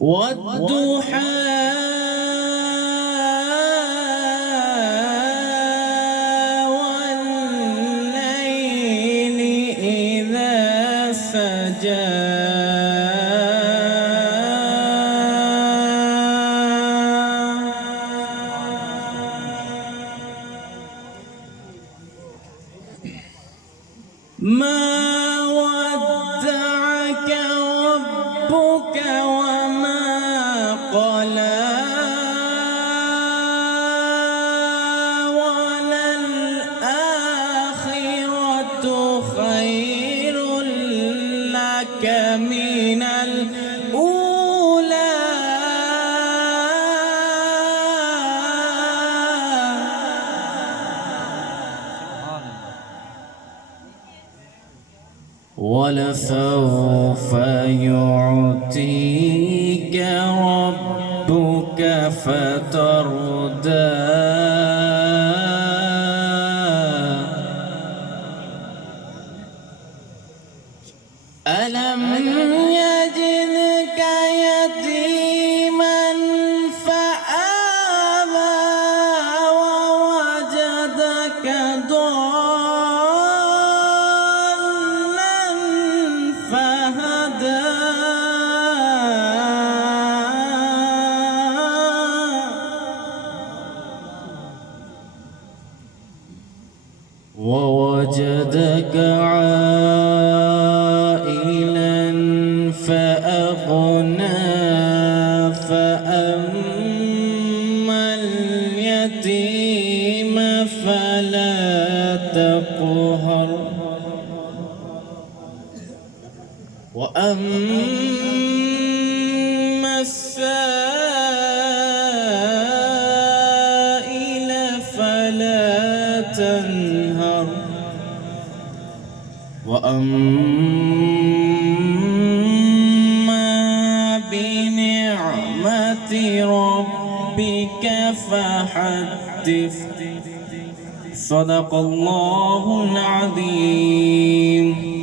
والضحى والليل إذا سجى ما ودعك ربك وما قلى وللآخرة خير لك من الأولى ولسوف يعطيك ربك فترضى ألم يجدك يتيما فآوى ووجدك ضالا فهدى ووجدك عائلا فأغنى فأما اليتيم فلا تقهر وأما السائل فلا تنهر وأما بنعمة ربك فحدث صدق الله العظيم.